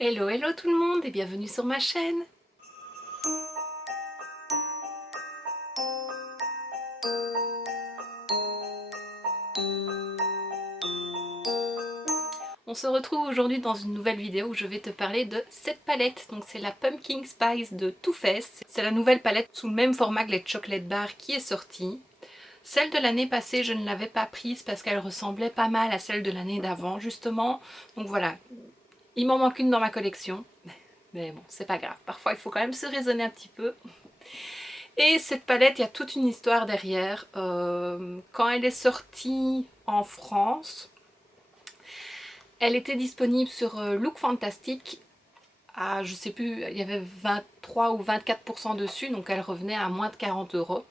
Hello, hello tout le monde et bienvenue sur ma chaîne. On se retrouve aujourd'hui dans une nouvelle vidéo où je vais te parler de cette palette. Donc c'est la Pumpkin Spice de Too Faced. C'est la nouvelle palette sous le même format que les Chocolate Bar qui est sortie. Celle de l'année passée, je ne l'avais pas prise parce qu'elle ressemblait pas mal à celle de l'année d'avant justement. Donc voilà, il m'en manque une dans ma collection. Mais bon, c'est pas grave. Parfois, il faut quand même se raisonner un petit peu. Et cette palette, il y a toute une histoire derrière. Quand elle est sortie en France, elle était disponible sur Look Fantastic à, je sais plus, il y avait 23 ou 24% dessus, donc elle revenait à moins de 40 €.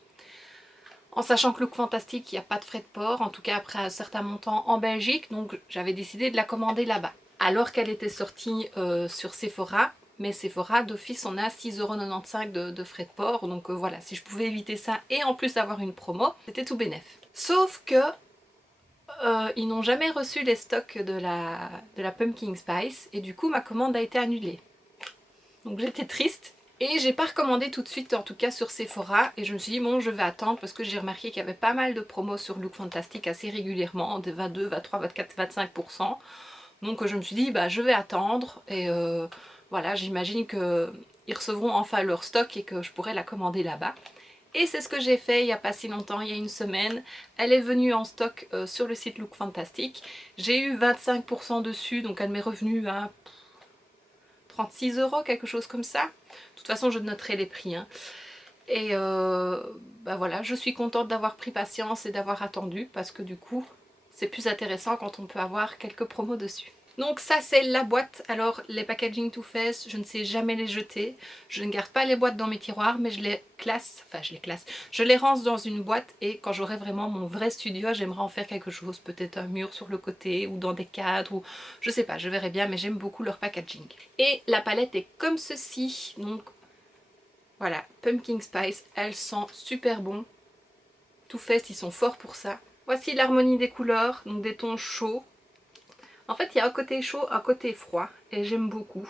En sachant que Look Fantastic, il n'y a pas de frais de port, en tout cas après un certain montant en Belgique, donc j'avais décidé de la commander là-bas. Alors qu'elle était sortie sur Sephora, mais Sephora d'office on a 6,95 € de frais de port, donc voilà, si je pouvais éviter ça et en plus avoir une promo, c'était tout bénef. Sauf que ils n'ont jamais reçu les stocks de la Pumpkin Spice et du coup ma commande a été annulée. Donc j'étais triste. Et j'ai pas recommandé tout de suite, en tout cas sur Sephora, et je me suis dit bon je vais attendre parce que j'ai remarqué qu'il y avait pas mal de promos sur Look Fantastic assez régulièrement, des 22, 23, 24, 25%. Donc je me suis dit bah je vais attendre et voilà, j'imagine qu'ils recevront enfin leur stock et que je pourrai la commander là-bas. Et c'est ce que j'ai fait il n'y a pas si longtemps, il y a une semaine. Elle est venue en stock sur le site Look Fantastic. J'ai eu 25% dessus, donc elle m'est revenue à 36 €, quelque chose comme ça. De toute façon, je noterai les prix. Hein. Et bah voilà, je suis contente d'avoir pris patience et d'avoir attendu parce que du coup, c'est plus intéressant quand on peut avoir quelques promos dessus. Donc ça c'est la boîte. Alors les packaging Too Faced, je ne sais jamais les jeter. Je ne garde pas les boîtes dans mes tiroirs mais je les classe, je les range dans une boîte et quand j'aurai vraiment mon vrai studio, j'aimerais en faire quelque chose, peut-être un mur sur le côté ou dans des cadres ou je sais pas, je verrai bien, mais j'aime beaucoup leur packaging. Et la palette est comme ceci, donc voilà, Pumpkin Spice, elle sent super bon. Too Faced, ils sont forts pour ça. Voici l'harmonie des couleurs, donc des tons chauds. En fait, il y a un côté chaud, un côté froid, et j'aime beaucoup.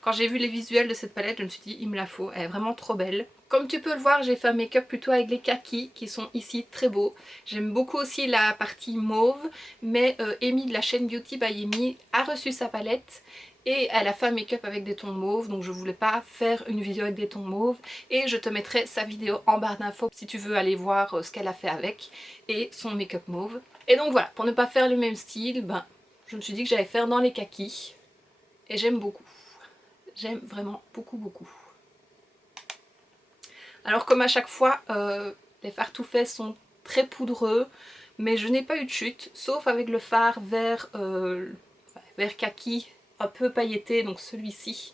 Quand j'ai vu les visuels de cette palette, je me suis dit, il me la faut, elle est vraiment trop belle. Comme tu peux le voir, j'ai fait un make-up plutôt avec les kakis, qui sont ici très beaux. J'aime beaucoup aussi la partie mauve, mais Amy de la chaîne Beauty by Amy a reçu sa palette, et elle a fait un make-up avec des tons mauves, donc je voulais pas faire une vidéo avec des tons mauves, et je te mettrai sa vidéo en barre d'infos si tu veux aller voir ce qu'elle a fait avec, et son make-up mauve. Et donc voilà, pour ne pas faire le même style, ben, je me suis dit que j'allais faire dans les kakis, et j'aime beaucoup. J'aime vraiment beaucoup beaucoup. Alors comme à chaque fois, les fards Too Faced sont très poudreux, mais je n'ai pas eu de chute, sauf avec le fard vert, vert kaki, un peu pailleté, donc celui-ci,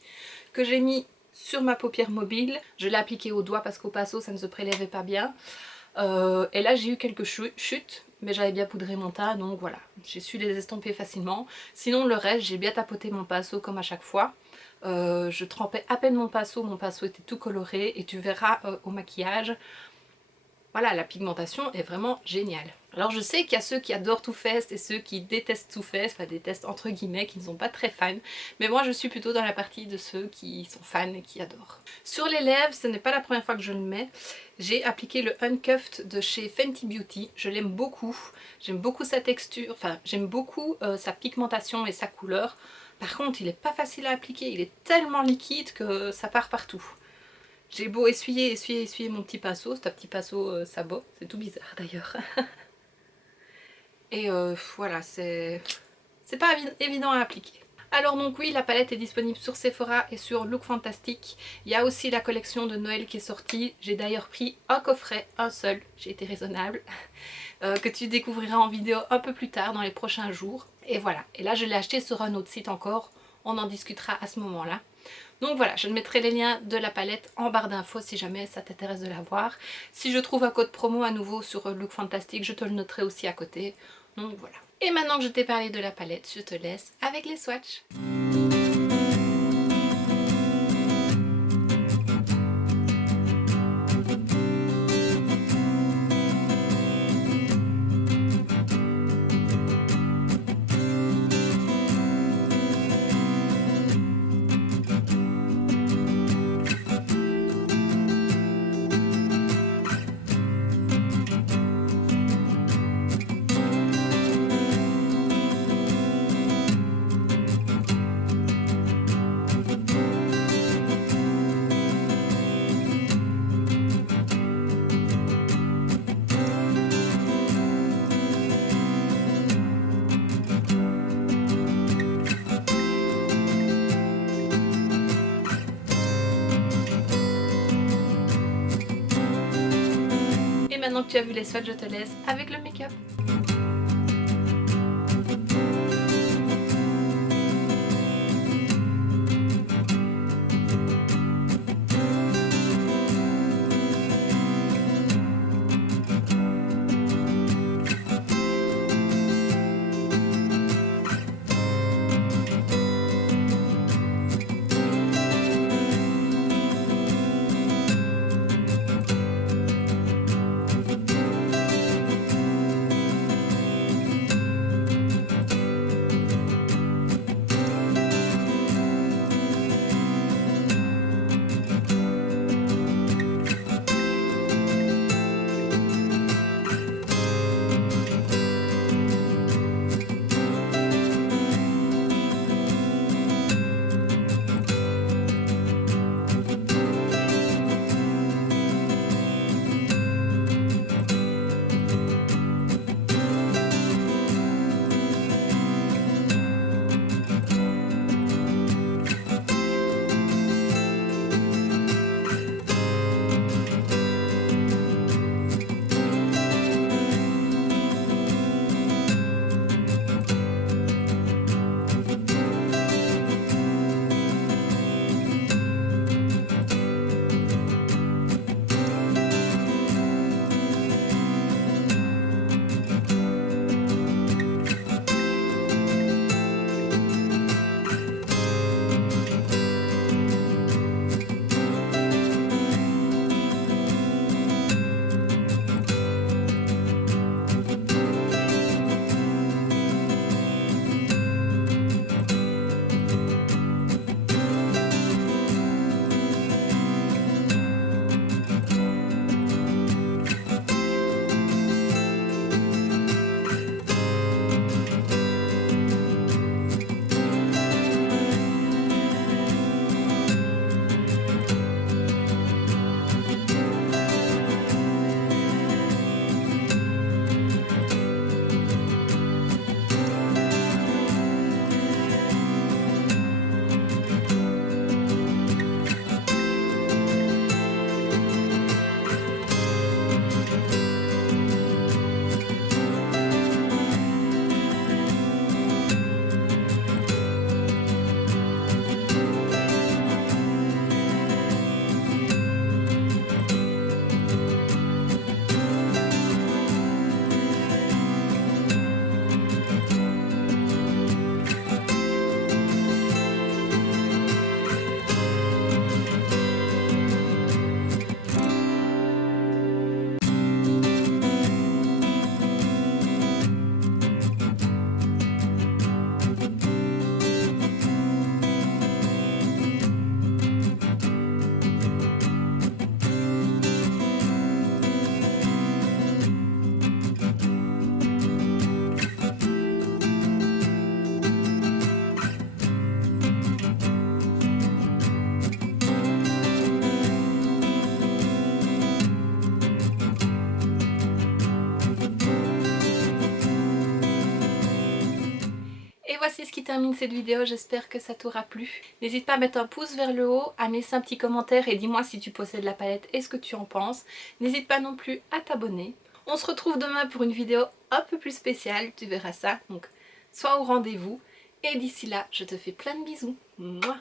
que j'ai mis sur ma paupière mobile. Je l'ai appliqué au doigt parce qu'au pinceau ça ne se prélevait pas bien. Et là j'ai eu quelques chutes, mais j'avais bien poudré mon teint, donc voilà, j'ai su les estomper facilement. Sinon le reste, j'ai bien tapoté mon pinceau comme à chaque fois. Je trempais à peine mon pinceau était tout coloré et tu verras au maquillage, voilà, la pigmentation est vraiment géniale. Alors je sais qu'il y a ceux qui adorent Too Faced et ceux qui détestent Too Faced, enfin détestent entre guillemets, qui ne sont pas très fans, mais moi je suis plutôt dans la partie de ceux qui sont fans et qui adorent. Sur les lèvres, ce n'est pas la première fois que je le mets, j'ai appliqué le Uncuffed de chez Fenty Beauty, je l'aime beaucoup, j'aime beaucoup sa texture, enfin j'aime beaucoup sa pigmentation et sa couleur. Par contre il n'est pas facile à appliquer, il est tellement liquide que ça part partout. J'ai beau essuyer mon petit pinceau, c'est un petit pinceau sabot, c'est tout bizarre d'ailleurs. Et voilà, c'est pas évident à appliquer. Alors donc oui, la palette est disponible sur Sephora et sur Look Fantastic. Il y a aussi la collection de Noël qui est sortie. J'ai d'ailleurs pris un coffret, un seul, j'ai été raisonnable, que tu découvriras en vidéo un peu plus tard dans les prochains jours. Et voilà, et là je l'ai acheté sur un autre site encore, on en discutera à ce moment-là. Donc voilà, je mettrai les liens de la palette en barre d'infos si jamais ça t'intéresse de la voir. Si je trouve un code promo à nouveau sur Look Fantastic, je te le noterai aussi à côté. Donc voilà. Et maintenant que je t'ai parlé de la palette, je te laisse avec les swatchs. Maintenant que tu as vu les swatchs, je te laisse avec le make-up. Et voici ce qui termine cette vidéo, j'espère que ça t'aura plu. N'hésite pas à mettre un pouce vers le haut, à me laisser un petit commentaire et dis-moi si tu possèdes la palette et ce que tu en penses. N'hésite pas non plus à t'abonner. On se retrouve demain pour une vidéo un peu plus spéciale, tu verras ça. Donc sois au rendez-vous et d'ici là, je te fais plein de bisous. Mouah.